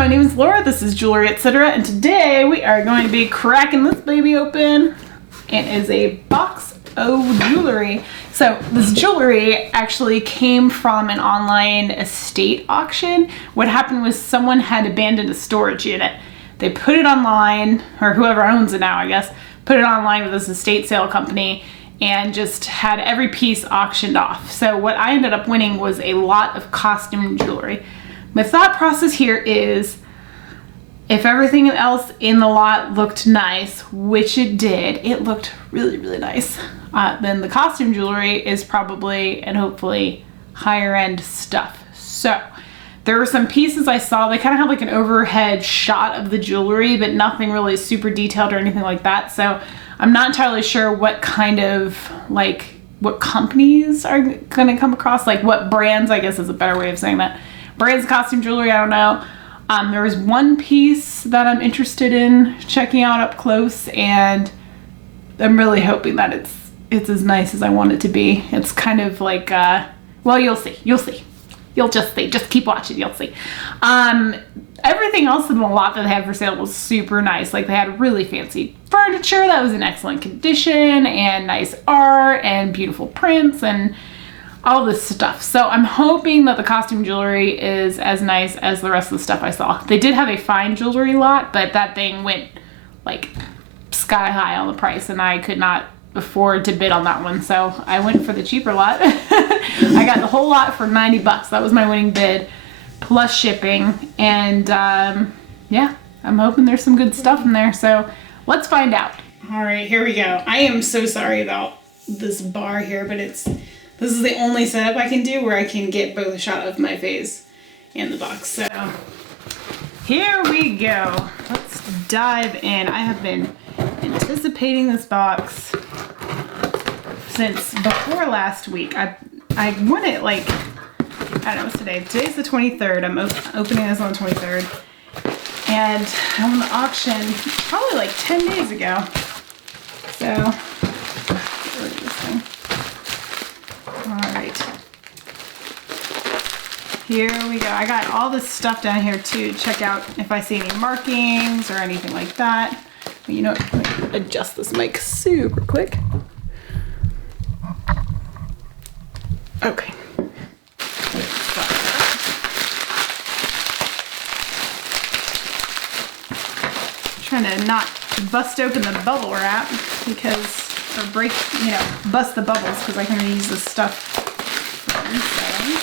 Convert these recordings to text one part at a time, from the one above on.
my name is Laura, this is Jewelry Etc. and today we are going to be cracking this baby open. It is a box of jewelry. So this jewelry actually came from an online estate auction. What happened was someone had abandoned a storage unit. They put it online, or whoever owns it now I guess, put it online with this estate sale company and just had every piece auctioned off. So what I ended up winning was a lot of costume jewelry. My thought process here is, if everything else in the lot looked nice, which it did, it looked really, really nice, then the costume jewelry is probably, and hopefully, higher end stuff. So there were some pieces I saw, they kind of had like an overhead shot of the jewelry, but nothing really super detailed or anything like that. So I'm not entirely sure what kind of, like, what companies are gonna come across, like what brands, I guess is a better way of saying that. Brands of costume jewelry, I don't know. There was one piece that I'm interested in checking out up close, and I'm really hoping that it's as nice as I want it to be. It's kind of like, well, you'll see. You'll see. You'll just see. Just keep watching. You'll see. Everything else in the lot that they had for sale was super nice. Like, they had really fancy furniture that was in excellent condition, and nice art, and beautiful prints, and all this stuff. So I'm hoping that the costume jewelry is as nice as the rest of the stuff I saw. They did have a fine jewelry lot, but that thing went like sky high on the price, and I could not afford to bid on that one. So I went for the cheaper lot. I got the whole lot for 90 bucks. That was my winning bid, plus shipping. And yeah, I'm hoping there's some good stuff in there. So let's find out. All right, here we go. I am so sorry about this bar here, but this is the only setup I can do where I can get both a shot of my face and the box. So here we go. Let's dive in. I have been anticipating this box since before last week. I won it like, I don't know, what's today? Today's the 23rd. I'm opening this on the 23rd. And I won the auction probably like 10 days ago. So, get rid of this thing. Alright, here we go. I got all this stuff down here too. Check out if I see any markings or anything like that. But you know what? Let me adjust this mic super quick. Okay. Trying to not bust open the bubble wrap because, or break, you know, bust the bubbles because I can reuse this stuff from inside.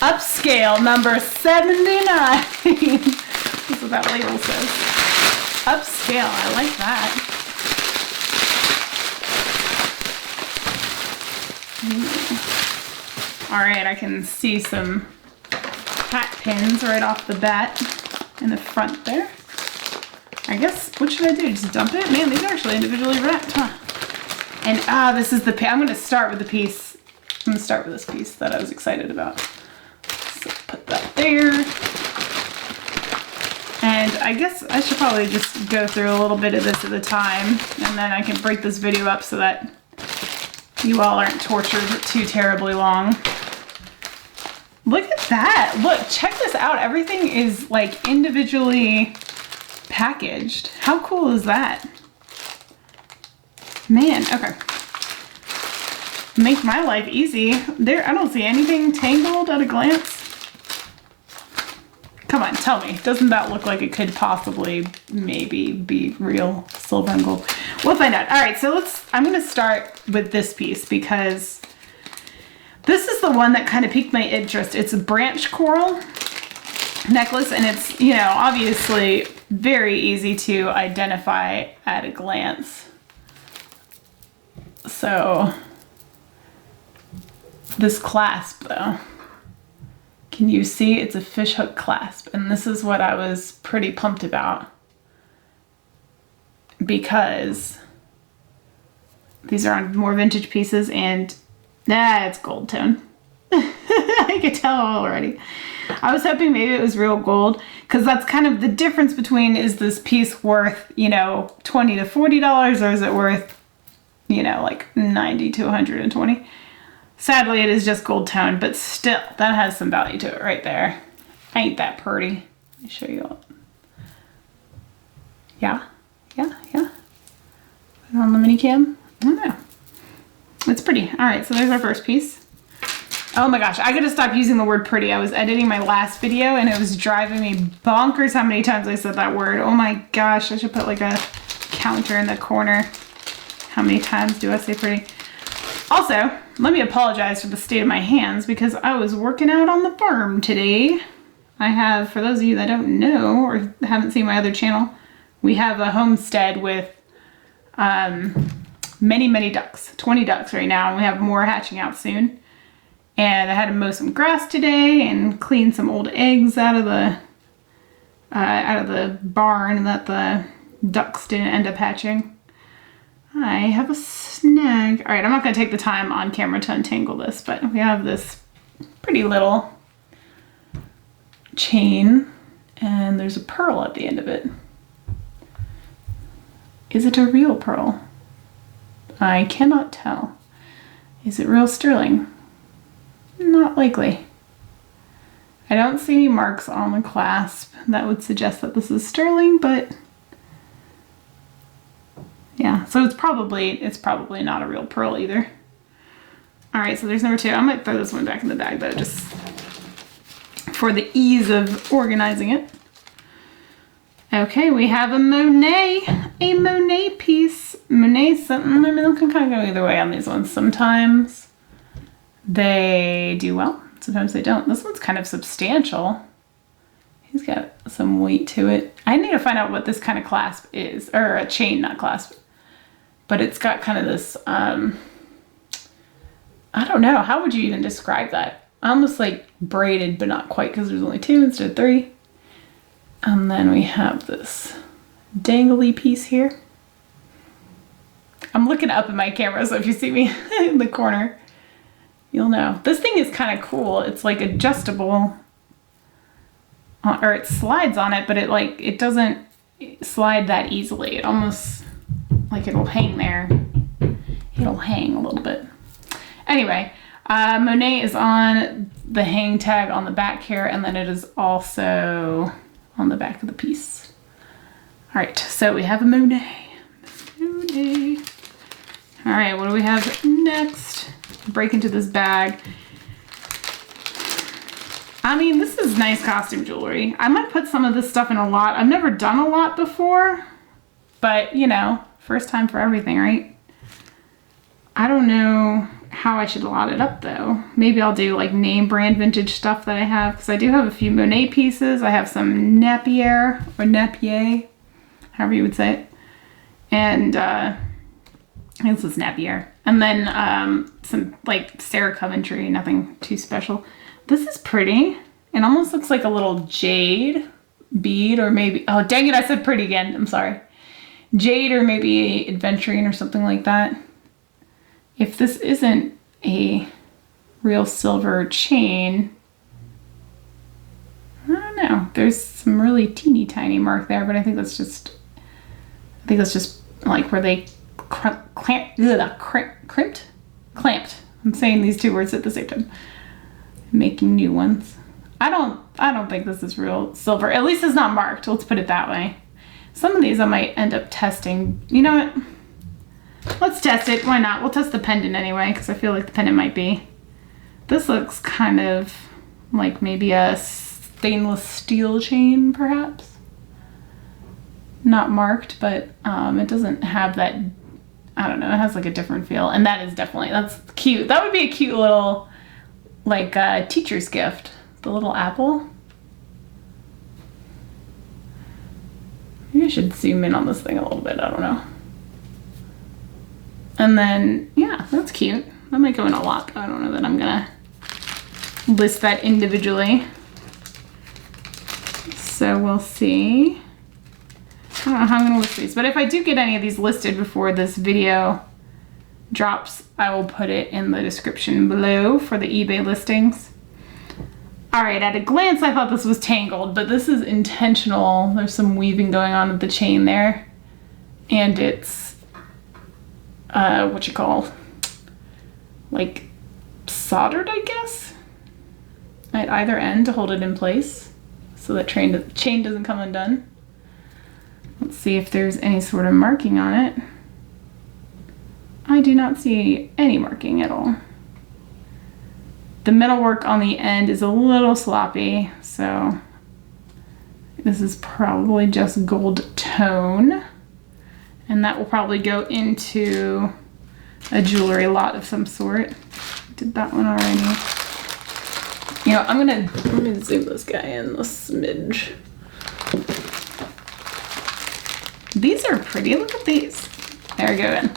Upscale number 79. That's what that label says. Upscale, I like that. Alright, I can see some hat pins right off the bat in the front there. I guess, what should I do? Just dump it? Man, these are actually individually wrapped, huh? And, this is the piece. I'm going to start with the piece. I'm going to start with this piece that I was excited about. So put that there. And I guess I should probably just go through a little bit of this at a time, and then I can break this video up so that you all aren't tortured too terribly long. Look at that. Look, check this out. Everything is like individually packaged. How cool is that? Man, okay. Make my life easy. There, I don't see anything tangled at a glance. Come on, tell me. Doesn't that look like it could possibly maybe be real silver and gold? We'll find out. All right, so I'm gonna start with this piece because this is the one that kind of piqued my interest. It's a branch coral necklace, and it's, you know, obviously very easy to identify at a glance. So this clasp though, can you see it's a fishhook clasp? And this is what I was pretty pumped about because these are on more vintage pieces, and it's gold tone. I could tell already. I was hoping maybe it was real gold, because that's kind of the difference between, is this piece worth, you know, $20 to $40, or is it worth, you know, like 90 to 120? Sadly, it is just gold tone, but still, that has some value to it right there. Ain't that pretty? Let me show you all. Yeah. Put it on the mini cam. I don't know. It's pretty. All right, so there's our first piece. Oh my gosh, I gotta stop using the word pretty. I was editing my last video and it was driving me bonkers how many times I said that word. Oh my gosh, I should put like a counter in the corner. How many times do I say pretty? Also, let me apologize for the state of my hands because I was working out on the farm today. I have, for those of you that don't know or haven't seen my other channel, we have a homestead with many ducks, 20 ducks right now, and we have more hatching out soon. And I had to mow some grass today and clean some old eggs out of the barn that the ducks didn't end up hatching. I have a snag. All right, I'm not gonna take the time on camera to untangle this, but we have this pretty little chain and there's a pearl at the end of it. Is it a real pearl? I cannot tell. Is it real sterling? Not likely. I don't see any marks on the clasp that would suggest that this is sterling, but yeah, so it's probably not a real pearl either. All right, so there's number 2. I might throw this one back in the bag though, just for the ease of organizing it. Okay, we have a Monet piece. Monet's something, I mean, they can kind of go either way on these ones. Sometimes they do well, sometimes they don't. This one's kind of substantial. He's got some weight to it. I need to find out what this kind of clasp is, or a chain, not clasp. But it's got kind of this, I don't know, how would you even describe that? Almost like braided, but not quite because there's only 2 instead of 3. And then we have this dangly piece here. I'm looking up at my camera, so if you see me in the corner, you'll know. This thing is kind of cool. It's like adjustable, or it slides on it, but it doesn't slide that easily. It almost, like it'll hang there. It'll hang a little bit. Anyway, Monet is on the hang tag on the back here, and then it is also on the back of the piece. All right, so we have a Monet. All right, what do we have next? Break into this bag. I mean, this is nice costume jewelry. I might put some of this stuff in a lot. I've never done a lot before, but you know, first time for everything, right? I don't know how I should lot it up though. Maybe I'll do like name brand vintage stuff that I have, because I do have a few Monet pieces. I have some Napier, or Napier, however you would say it. And I think this is Napier. And then some like Sarah Coventry, nothing too special. This is pretty. It almost looks like a little jade bead, or maybe, oh dang it, I said pretty again, I'm sorry. Jade or maybe adventurine or something like that. If this isn't a real silver chain, I don't know. There's some really teeny tiny mark there, but I think that's just like where they clamped. I'm saying these 2 words at the same time. Making new ones. I don't think this is real silver. At least it's not marked. Let's put it that way. Some of these I might end up testing. You know what? Let's test it. Why not? We'll test the pendant anyway, because I feel like the pendant might be. This looks kind of like maybe a stainless steel chain, perhaps. Not marked, but it doesn't have that, I don't know, it has like a different feel. And that is definitely, that's cute. That would be a cute little, like, teacher's gift. The little apple. Maybe I should zoom in on this thing a little bit, I don't know. And then, yeah, that's cute. That might go in a lot, but I don't know that I'm gonna list that individually. So we'll see. I don't know how I'm gonna list these, but if I do get any of these listed before this video drops, I will put it in the description below for the eBay listings. All right, at a glance, I thought this was tangled, but this is intentional. There's some weaving going on with the chain there. And it's, like soldered, I guess, at either end to hold it in place. so that chain doesn't come undone. Let's see if there's any sort of marking on it. I do not see any marking at all. The metalwork on the end is a little sloppy, so this is probably just gold tone, and that will probably go into a jewelry lot of some sort. Did that one already. You know, let me zoom this guy in a smidge. These are pretty. Look at these. There we go. In.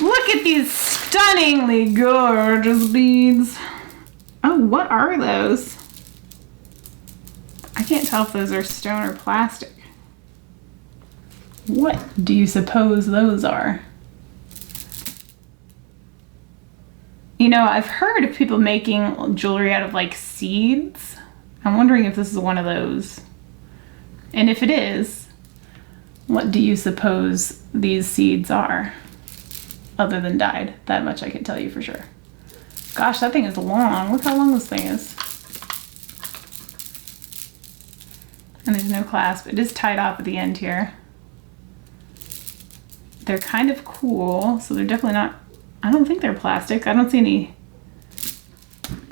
Look at these stunningly gorgeous beads. Oh, what are those? I can't tell if those are stone or plastic. What do you suppose those are? You know, I've heard of people making jewelry out of like seeds. I'm wondering if this is one of those. And if it is, what do you suppose these seeds are? Other than dyed. That much I can tell you for sure. Gosh, that thing is long. Look how long this thing is. And there's no clasp. It is tied off at the end here. They're kind of cool, so they're definitely not, I don't think they're plastic. I don't see any,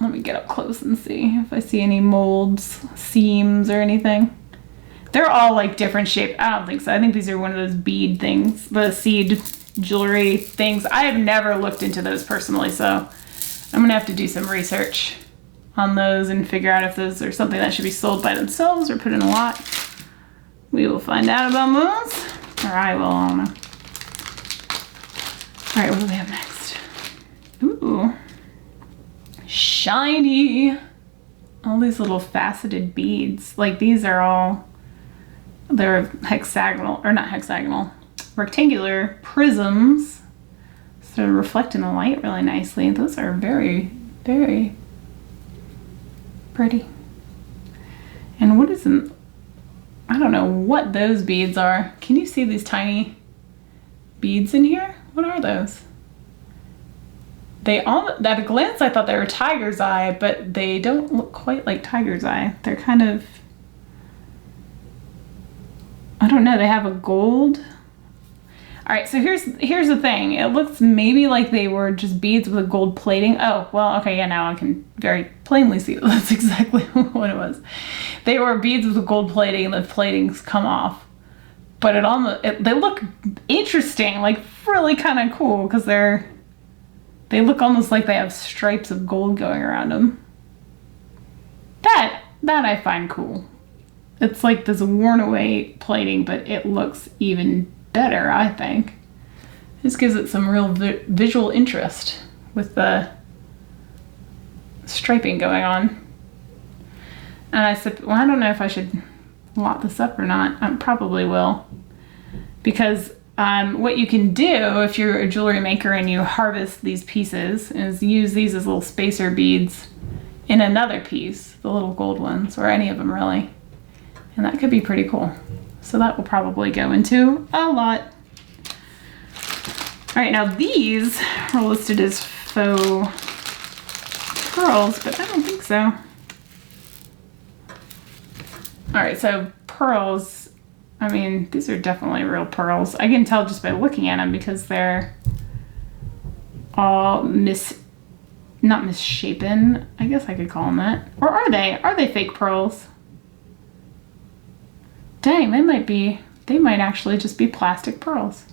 let me get up close and see if I see any molds, seams, or anything. They're all like different shape. I don't think so. I think these are one of those bead things, the seed jewelry things. I have never looked into those personally, so I'm gonna have to do some research on those and figure out if those are something that should be sold by themselves or put in a lot. We will find out about those, or I will, I don't know. All right, what do we have next? Ooh, shiny. All these little faceted beads. Like these are all, they're hexagonal, or not hexagonal, rectangular prisms. So they're reflecting the light really nicely. Those are very, very pretty. And what is an, I don't know what those beads are. Can you see these tiny beads in here? What are those? They all, at a glance I thought they were tiger's eye, but they don't look quite like tiger's eye. They're kind of, I don't know, they have a gold. All right, so here's the thing. It looks maybe like they were just beads with a gold plating. Oh, well, okay, yeah, now I can very plainly see that's exactly what it was. They were beads with a gold plating, and the platings come off. But they look interesting, like really kind of cool, because they look almost like they have stripes of gold going around them. That I find cool. It's like this worn away plating, but it looks even better, I think. This gives it some real visual interest with the striping going on. And I said, well, I don't know if I should lot this up or not. I probably will. Because what you can do if you're a jewelry maker and you harvest these pieces is use these as little spacer beads in another piece, the little gold ones, or any of them really. And that could be pretty cool. So that will probably go into a lot. All right, now these are listed as faux pearls, but I don't think so. All right, so pearls, I mean, these are definitely real pearls. I can tell just by looking at them because they're all not misshapen. I guess I could call them that. Or are they? Are they fake pearls? Dang, they might actually just be plastic pearls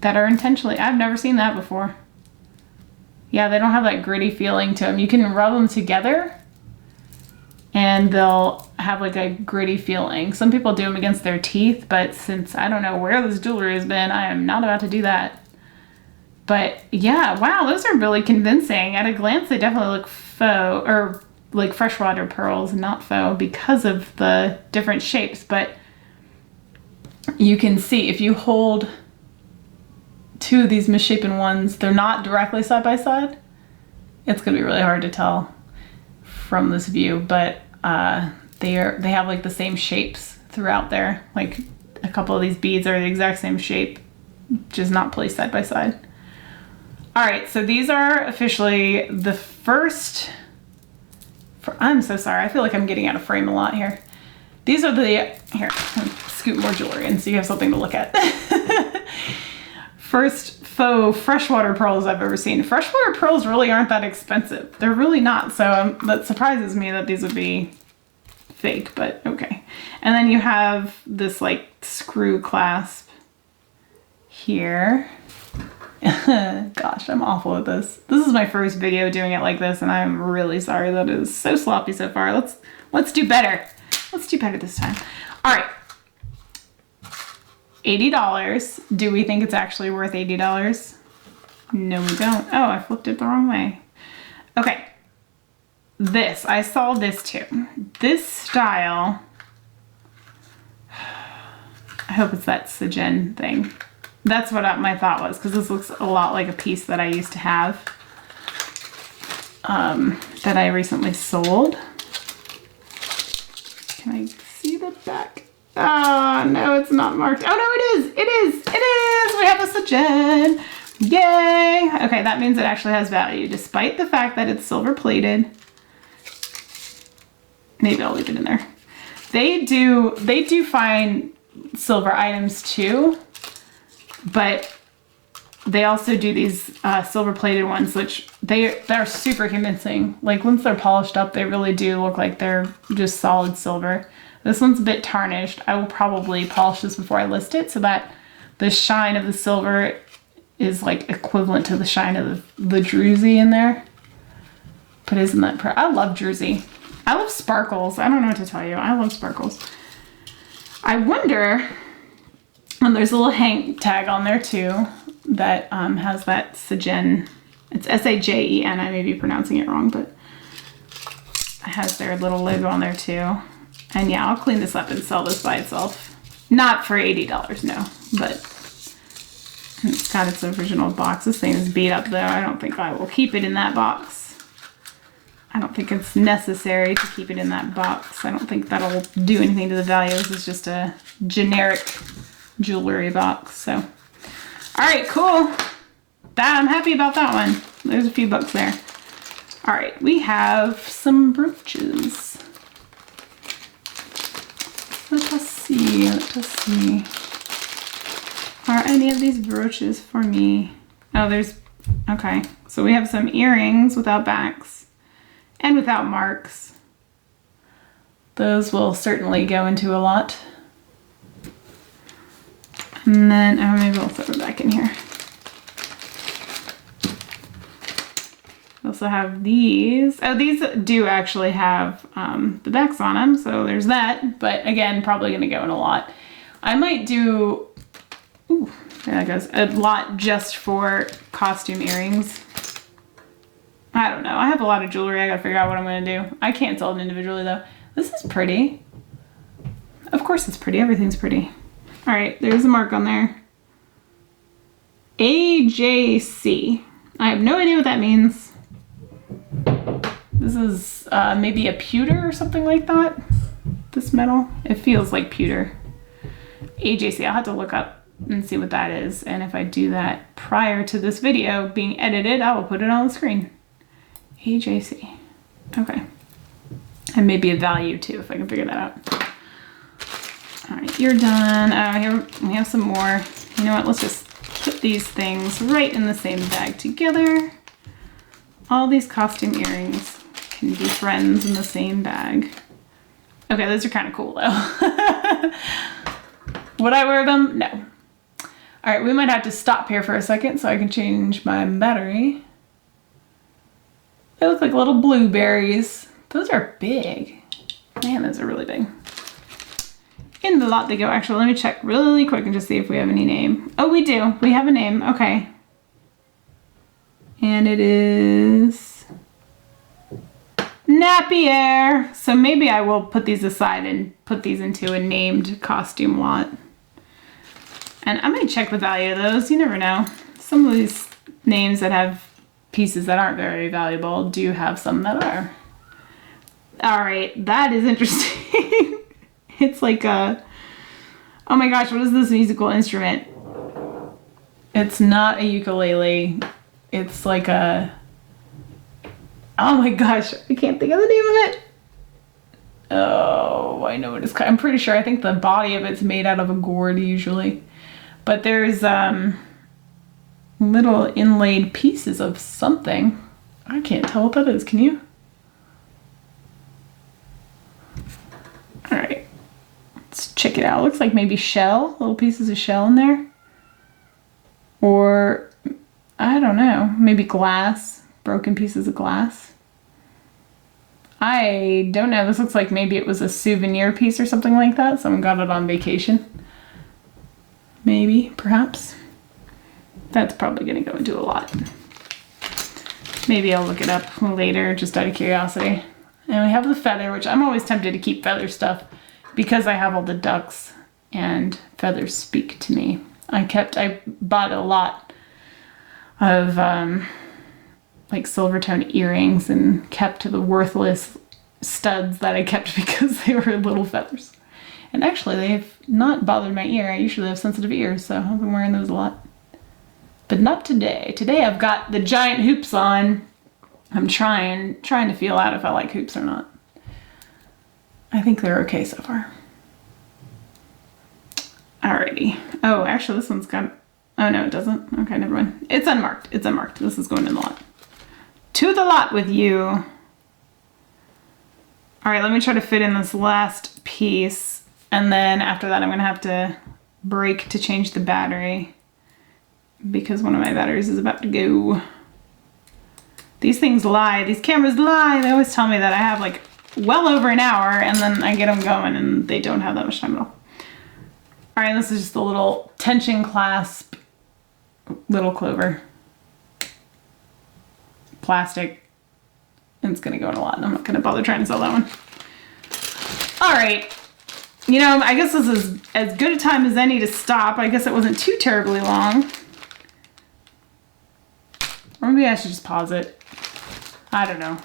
that are intentionally, I've never seen that before. Yeah, they don't have that gritty feeling to them. You can rub them together and they'll have like a gritty feeling. Some people do them against their teeth, but since I don't know where this jewelry has been, I am not about to do that. But yeah, wow, those are really convincing. At a glance, they definitely look faux, or like freshwater pearls, not faux, because of the different shapes. But you can see if you hold two of these misshapen ones, they're not directly side by side. It's gonna be really hard to tell from this view, but they have like the same shapes throughout there. Like a couple of these beads are the exact same shape, just not placed side by side. All right, so these are officially the first I'm so sorry. I feel like I'm getting out of frame a lot here. These are the, here, scoop more jewelry in so you have something to look at. First faux freshwater pearls I've ever seen. Freshwater pearls really aren't that expensive. They're really not. So that surprises me that these would be fake, but okay. And then you have this like screw clasp here. Gosh, I'm awful at this. This is my first video doing it like this, and I'm really sorry that it is so sloppy so far. Let's do better. Let's do better this time. All right. $80. Do we think it's actually worth $80? No, we don't. Oh, I flipped it the wrong way. Okay. This, I saw this too. This style, I hope it's that Sajen thing. That's what my thought was, because this looks a lot like a piece that I used to have that I recently sold. Can I see the back? Oh, no, it's not marked. Oh, no, it is. It is. It is. We have a Sajen. Yay. Okay, that means it actually has value, despite the fact that it's silver plated. Maybe I'll leave it in there. They do find silver items too, but they also do these silver plated ones, which they're super convincing. Like once they're polished up, they really do look like they're just solid silver. This one's a bit tarnished. I will probably polish this before I list it so that the shine of the silver is like equivalent to the shine of the druzy in there. But isn't that pretty? I love druzy. I love sparkles. I don't know what to tell you. I love sparkles. I wonder, and there's a little hang tag on there too that has that Sajen. It's S-A-J-E-N. I may be pronouncing it wrong, but it has their little logo on there too. And yeah, I'll clean this up and sell this by itself. Not for $80, no, but it's got its original box. This thing is beat up though. I don't think I will keep it in that box. I don't think it's necessary to keep it in that box. I don't think that'll do anything to the value. This is just a generic jewelry box. So, all right, cool. I'm happy about that one. There's a few bucks there. All right, we have some brooches. Let us see. Are any of these brooches for me? Oh, okay. So we have some earrings without backs. And without marks. Those will certainly go into a lot. And then, maybe I'll throw them back in here. We also have these. Oh, these do actually have the backs on them, so there's that. But again, probably gonna go in a lot. I might do, ooh, there that goes, a lot just for costume earrings. I don't know. I have a lot of jewelry. I gotta figure out what I'm gonna do. I can't sell it individually though. This is pretty. Of course it's pretty. Everything's pretty. All right, there's a mark on there. AJC. I have no idea what that means. This is maybe a pewter or something like that. This metal. It feels like pewter. AJC. I'll have to look up and see what that is. And if I do that prior to this video being edited, I will put it on the screen. AJC. Okay. And maybe a value too, if I can figure that out. All right, you're done. Here we have some more. You know what? Let's just put these things right in the same bag together. All these costume earrings can be friends in the same bag. Okay, those are kind of cool though. Would I wear them? No. All right, we might have to stop here for a second so I can change my battery. They look like little blueberries. Those are big. Man, those are really big. In the lot they go. Actually, let me check really quick and just see if we have any name. Oh, we do. We have a name. Okay. And it is Napier. So maybe I will put these aside and put these into a named costume lot. And I'm going to check the value of those. You never know. Some of these names that have pieces that aren't very valuable do have some that are. All right, that is interesting. It's like a, oh my gosh, what is this musical instrument? It's not a ukulele. It's like a, Oh my gosh, I can't think of the name of it. Oh, I know what it's called. I'm pretty sure. I think the body of it's made out of a gourd usually. But there's little inlaid pieces of something. I can't tell what that is. Can you? All right. Let's check it out. It looks like maybe shell. Little pieces of shell in there. Or, I don't know. Maybe glass. Broken pieces of glass. I don't know. This looks like maybe it was a souvenir piece or something like that. Someone got it on vacation. Maybe, perhaps. That's probably going to go into a lot. Maybe I'll look it up later just out of curiosity. And we have the feather, which I'm always tempted to keep feather stuff because I have all the ducks and feathers speak to me. I bought a lot of like silver tone earrings and kept the worthless studs that I kept because they were little feathers. And actually they've not bothered my ear. I usually have sensitive ears, so I've been wearing those a lot. But not today. Today I've got the giant hoops on. I'm trying to feel out if I like hoops or not. I think they're okay so far. Alrighty. Oh, actually this one's got, oh no it doesn't. Okay, never mind. It's unmarked. It's unmarked. This is going in the lot. To the lot with you. Alright, let me try to fit in this last piece. And then after that I'm going to have to break to change the battery. Because one of my batteries is about to go. These things lie. These cameras lie. They always tell me that I have like well over an hour and then I get them going and they don't have that much time at all. All right, this is just a little tension clasp, little clover. Plastic. And it's gonna go in a lot and I'm not gonna bother trying to sell that one. All right. You know, I guess this is as good a time as any to stop. I guess it wasn't too terribly long. Or maybe I should just pause it. I don't know.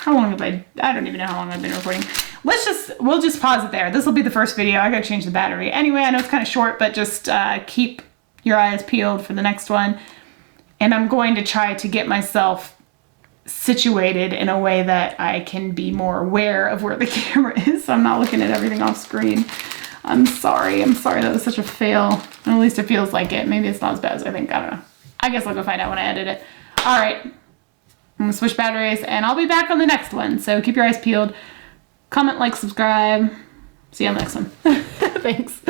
How long have I don't even know how long I've been recording. We'll just pause it there. This will be the first video. I gotta change the battery. Anyway, I know it's kind of short, but just keep your eyes peeled for the next one. And I'm going to try to get myself situated in a way that I can be more aware of where the camera is. So I'm not looking at everything off screen. I'm sorry that was such a fail. Or at least it feels like it. Maybe it's not as bad as I think. I don't know. I guess I'll go find out when I edit it. All right, I'm gonna switch batteries and I'll be back on the next one. So keep your eyes peeled. Comment, like, subscribe. See you on the next one. Thanks.